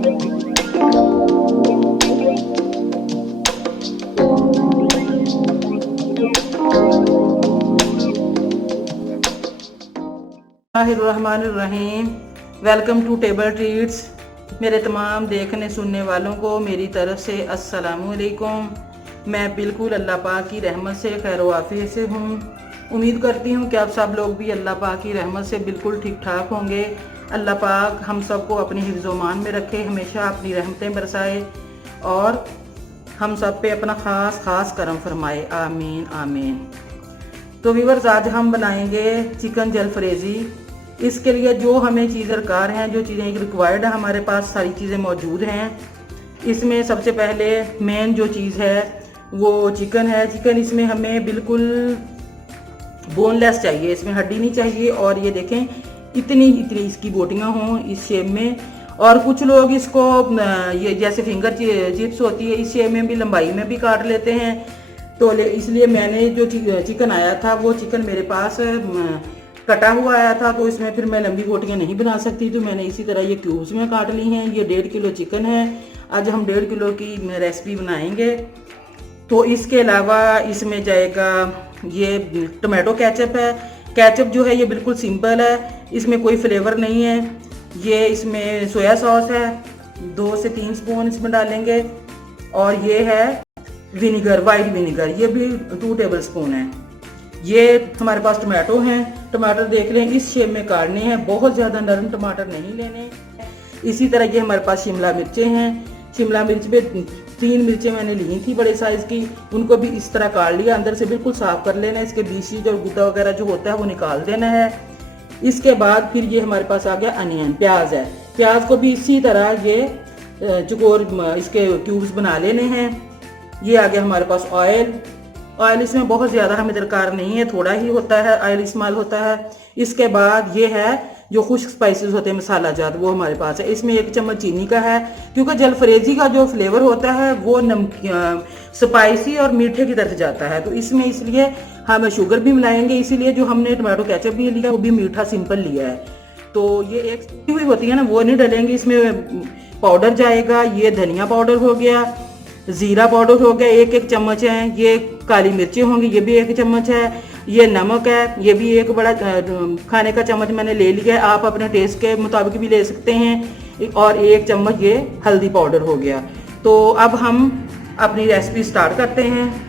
Rahim. Welcome to Table Treats. मेरे तमाम देखने सुनने वालों को मेरी तरफ से अस्सलामुअलैकुम। मैं बिल्कुल अल्लाह पाक की रहमत से खैर वाफियत से हूँ। उम्मीद करती हूँ कि आप सब लोग भी अल्लाह पाक की रहमत से बिल्कुल ठीक ठाक होंगे। अल्लाह पाक हम सबको अपनी हिफ्ज़-ओ-मान में रखे, हमेशा अपनी रहमतें बरसाए और हम सब पे अपना ख़ास करम फरमाए। आमीन आमीन। तो व्यूअर्स, आज हम बनाएंगे चिकन जलफ्रेज़ी। इसके लिए जो हमें चीज़ दरकार हैं, जो चीज़ें रिक्वायर्ड है, हमारे पास सारी चीज़ें मौजूद हैं। इसमें सबसे पहले मेन जो चीज़ है वो चिकन है। चिकन इसमें हमें बिल्कुल बोनलेस चाहिए, इसमें हड्डी नहीं चाहिए। और ये देखें इतनी इसकी बोटियाँ हों इस शेप में। और कुछ लोग इसको ये जैसे फिंगर चिप्स होती है इस शेप में भी, लंबाई में भी काट लेते हैं। तो इसलिए मैंने जो चिकन आया था वो चिकन मेरे पास कटा हुआ आया था, तो इसमें फिर मैं लंबी बोटियाँ नहीं बना सकती, तो मैंने इसी तरह ये क्यूब्स में काट ली हैं। ये 1.5 किलो चिकन है। आज हम 1.5 किलो की रेसिपी बनाएंगे। तो इसके अलावा इसमें जाएगा ये टमाटो केचप है। केचप जो है ये बिल्कुल सिंपल है, इसमें कोई फ्लेवर नहीं है। ये इसमें सोया सॉस है, 2 से 3 स्पून इसमें डालेंगे। और ये है विनीगर, वाइट विनीगर, ये भी 2 टेबल स्पून है। ये हमारे पास टमाटो हैं। टमाटर देख लें इस शेप में काटने हैं, बहुत ज़्यादा नरम टमाटर नहीं लेने। इसी तरह ये हमारे पास शिमला मिर्चें हैं। शिमला मिर्च पे 3 मिर्चें मैंने ली थी बड़े साइज़ की, उनको भी इस तरह काट लिया। अंदर से बिल्कुल साफ़ कर लेना है, इसके बीसीज और गुद्दा वगैरह जो होता है वो निकाल देना है। इसके बाद फिर ये हमारे पास आ गया अनियन, प्याज है। प्याज को भी इसी तरह ये चकोर इसके क्यूब्स बना लेने हैं। ये आ गया हमारे पास ऑयल। ऑयल इसमें बहुत ज़्यादा हमें दरकार नहीं है, थोड़ा ही होता है ऑयल इस्तेमाल होता है। इसके बाद ये है जो खुश्क स्पाइसेस होते हैं, मसाला जात, वो हमारे पास है। इसमें 1 चम्मच चीनी का है, क्योंकि जलफ्रेज़ी का जो फ्लेवर होता है वो नमकीन स्पाइसी और मीठे की तरफ जाता है। तो इसमें इसलिए हम शुगर भी मिलाएंगे, इसीलिए जो हमने टमाटो केचप भी लिया वो भी मीठा सिंपल लिया है। तो ये एक हुई होती है ना, वो नहीं डालेंगे। इसमें पाउडर जाएगा, ये धनिया पाउडर हो गया, ज़ीरा पाउडर हो गया 1 चम्मच है। ये काली मिर्ची होंगी, ये भी 1 चम्मच है। ये नमक है, ये भी 1 बड़ा खाने का चम्मच मैंने ले लिया है। आप अपने टेस्ट के मुताबिक भी ले सकते हैं। और 1 चम्मच ये हल्दी पाउडर हो गया। तो अब हम अपनी रेसिपी स्टार्ट करते हैं।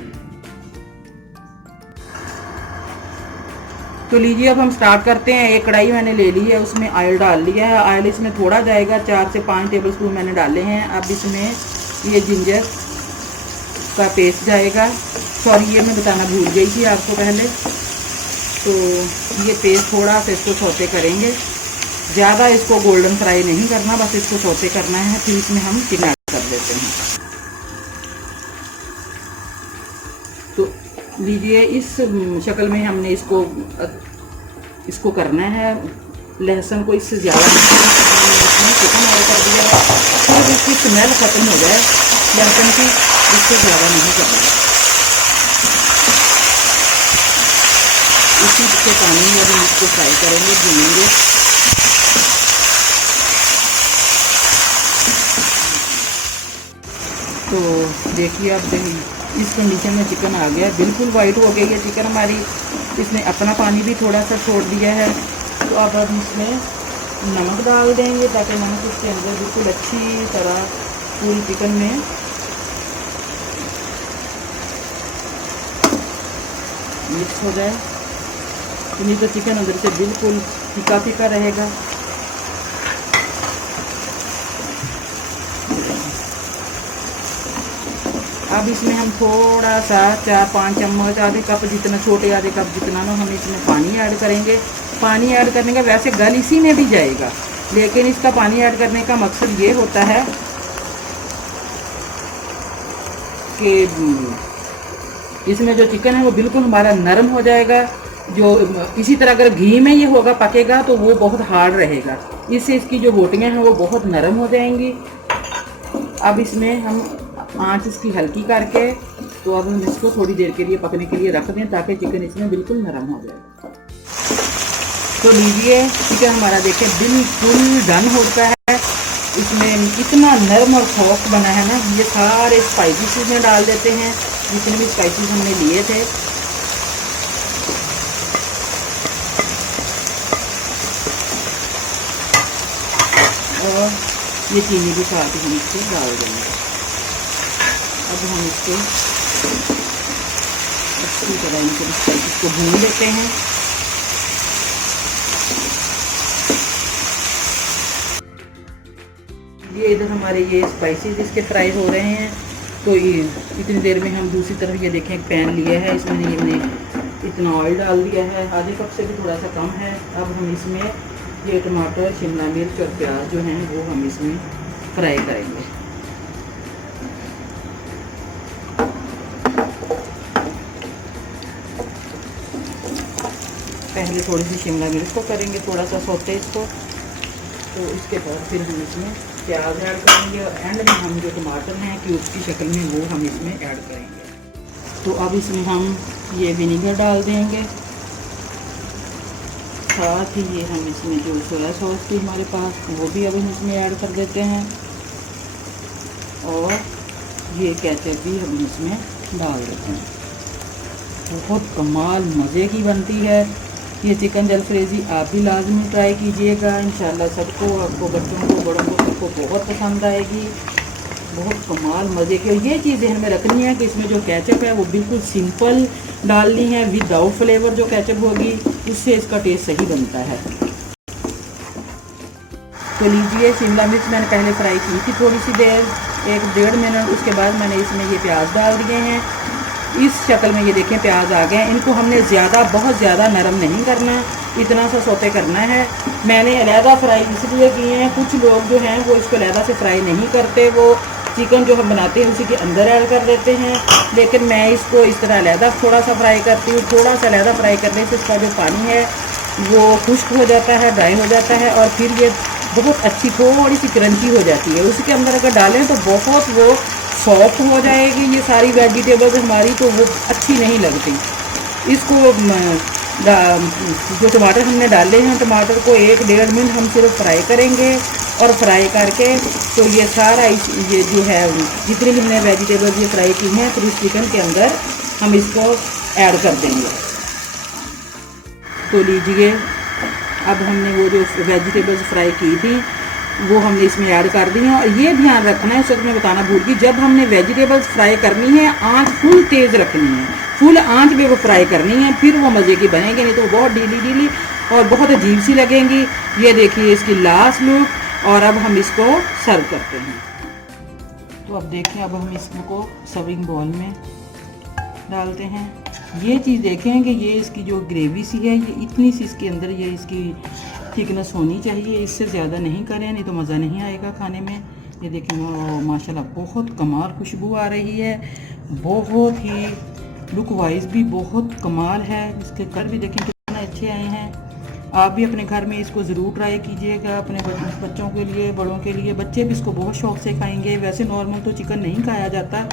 तो लीजिए अब हम स्टार्ट करते हैं। एक कढ़ाई मैंने ले ली है, उसमें ऑयल डाल लिया है। ऑयल इसमें थोड़ा जाएगा, 4 से 5 टेबल स्पून मैंने डाले हैं। अब इसमें ये जिंजर का पेस्ट जाएगा। सॉरी, ये मैं बताना भूल गई थी आपको पहले। तो ये पेस्ट थोड़ा सा इसको सौते करेंगे, ज़्यादा इसको गोल्डन फ्राई नहीं करना, बस इसको सौते करना है। फिर इसमें हम चिकन ऐड कर देते हैं। तो लीजिए इस शक्ल में हमने इसको करना है। लहसुन को इससे ज़्यादा चिकन ऐड कर दिया है, फिर इसकी स्मेल ख़त्म हो जाए लहसुन की, इससे ज़्यादा नहीं करना। इसी से पानी में अभी इसको फ्राई करेंगे, भूनेंगे। तो देखिए आप इस कंडीशन में चिकन आ गया, बिल्कुल वाइट हो गई है चिकन हमारी। इसने अपना पानी भी थोड़ा सा छोड़ दिया है। तो अब हम इसमें नमक डाल देंगे ताकि नमक इसके अंदर बिल्कुल अच्छी तरह पूरी चिकन में मिक्स हो जाए। तो नहीं तो चिकन अंदर से बिल्कुल फीका फीका रहेगा। अब इसमें हम थोड़ा सा 4-5 चम्मच, आधे कप जितना, छोटे आधे कप जितना ना, हम इसमें पानी ऐड करेंगे। पानी ऐड करने का वैसे गल इसी में भी जाएगा, लेकिन इसका पानी ऐड करने का मकसद ये होता है कि इसमें जो चिकन है वो बिल्कुल हमारा नरम हो जाएगा। जो इसी तरह अगर घी में ये होगा, पकेगा, तो वो बहुत हार्ड रहेगा। इससे इसकी जो बोटियाँ हैं वो बहुत नरम हो जाएंगी। अब इसमें हम आंच इसकी हल्की करके, तो अब हम इसको थोड़ी देर के लिए पकने के लिए रख दें ताकि चिकन इसमें बिल्कुल नरम हो जाए। तो लीजिए चिकन हमारा देखें बिल्कुल डन होता है। इसमें इतना नरम और सॉफ्ट बना है ना। ये सारे स्पाइसेस इसमें डाल देते हैं, जितने भी स्पाइसेस हमने लिए थे। और ये चीनी भी साथ ही हम इसको डाल देंगे। अब हम इसको अच्छी तरह इनके स्पाइसेस को भून लेते हैं। ये इधर हमारे ये स्पाइसेस इसके फ्राई हो रहे हैं। तो ये इतनी देर में हम दूसरी तरफ ये देखें एक पैन लिया है, इसमें हमने इतना ऑयल डाल दिया है, आधे कप से भी थोड़ा सा कम है। अब हम इसमें ये टमाटर, शिमला मिर्च और प्याज जो हैं वो हम इसमें फ्राई करेंगे। पहले थोड़ी सी शिमला मिर्च को करेंगे थोड़ा सा सौते इसको, तो इसके बाद फिर हम इसमें प्याज ऐड करेंगे और एंड में हम जो टमाटर हैं क्यूब्स की शक्ल में वो हम इसमें ऐड करेंगे। तो अब इसमें हम ये विनीगर डाल देंगे, साथ ही ये हम इसमें जो सोया सॉस थी हमारे पास वो भी अब हम इसमें ऐड कर देते हैं, और ये केचप भी हम इसमें डाल देते हैं। बहुत कमाल मज़े की बनती है ये चिकन जलफ्रेज़ी। आप भी लाजमी ट्राई कीजिएगा, इंशाल्लाह सबको, आपको, बच्चों को, बड़ों को, सबको बहुत पसंद आएगी। बहुत कमाल मज़े की। और ये चीज़ ध्यान में रखनी है कि इसमें जो केचप है वो बिल्कुल सिंपल डालनी है, विदाउट फ्लेवर जो केचप होगी, उससे इसका टेस्ट सही बनता है। तो लीजिए, शिमला मिर्च मैंने पहले फ्राई की थी थोड़ी सी देर, 1-1.5 मिनट। उसके बाद मैंने इसमें ये प्याज डाल दिए हैं। इस शक्ल में ये देखें प्याज आ गए। इनको हमने बहुत ज़्यादा नरम नहीं करना, इतना सा सौते करना है। मैंने अलहदा फ्राई इसलिए किए हैं, कुछ लोग जो हैं वो इसको अलहदा से फ्राई नहीं करते, वो चिकन जो हम बनाते हैं उसी के अंदर ऐड कर देते हैं। लेकिन मैं इसको इस तरह अलहदा थोड़ा सा फ्राई करती हूँ। थोड़ा सा अलहदा फ्राई करने से इसका जो पानी है वो खुश्क हो जाता है, ड्राई हो जाता है, और फिर ये बहुत अच्छी थोड़ी सी क्रंची हो जाती है। उसके अंदर अगर डालें तो बहुत वो सॉफ्ट हो जाएगी ये सारी वेजिटेबल्स हमारी, तो वो अच्छी नहीं लगती। इसको जो टमाटर हमने डाले हैं, टमाटर को 1-1.5 मिनट हम सिर्फ फ्राई करेंगे, और फ्राई करके तो ये सारा ये जो है जितनी भी हमने वेजिटेबल्स ये फ्राई की हैं फिर इस चिकन के अंदर हम इसको ऐड कर देंगे। तो लीजिए, अब हमने वो जो वेजिटेबल्स फ्राई की थी वो हमने इसमें ऐड कर दी हैं। और ये ध्यान रखना है, उस वक्त मैं बताना भूल गई, जब हमने वेजिटेबल्स फ्राई करनी है आंच फुल तेज़ रखनी है, फुल आंच पे वो फ्राई करनी है, फिर वो मज़े की बनेगी, नहीं तो वो बहुत ढीली और बहुत अजीब सी लगेंगी। ये देखिए इसकी लास्ट लुक। और अब हम इसको सर्व करते हैं। तो अब देखें, अब हम इसको सर्विंग बाउल में डालते हैं। ये चीज़ देखें कि ये इसकी जो ग्रेवी सी है, ये इतनी सी इसके अंदर ये इसकी थिकनेस होनी चाहिए, इससे ज़्यादा नहीं करें, नहीं तो मज़ा नहीं आएगा खाने में। ये देखें, माशाल्लाह बहुत कमाल खुशबू आ रही है, बहुत ही लुक वाइज भी बहुत कमाल है। इसके कलर भी देखें कितने अच्छे आए हैं। आप भी अपने घर में इसको ज़रूर ट्राई कीजिएगा, अपने बच्चों के लिए, बड़ों के लिए। बच्चे भी इसको बहुत शौक़ से खाएंगे। वैसे नॉर्मल तो चिकन नहीं खाया जाता,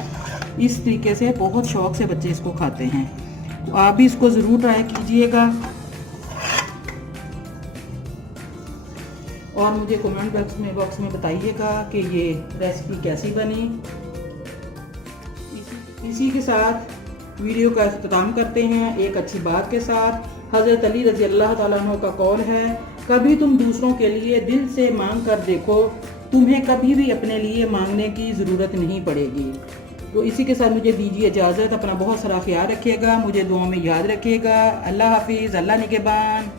इस तरीके से बहुत शौक़ से बच्चे इसको खाते हैं। तो आप भी इसको ज़रूर ट्राई कीजिएगा, और मुझे कमेंट बॉक्स में बताइएगा कि ये रेसिपी कैसी बनी। इसी के साथ वीडियो का अख्ताम करते हैं एक अच्छी बात के साथ। हज़रत अली रज़ी अल्लाह ताला अन्हु का कौल है, कभी तुम दूसरों के लिए दिल से मांग कर देखो, तुम्हें कभी भी अपने लिए मांगने की ज़रूरत नहीं पड़ेगी। तो इसी के साथ मुझे दीजिए इजाज़त। अपना बहुत सारा ख्याल रखिएगा, मुझे दुआ में याद रखिएगा। अल्लाह हाफिज़, अल्लाह निगहबान।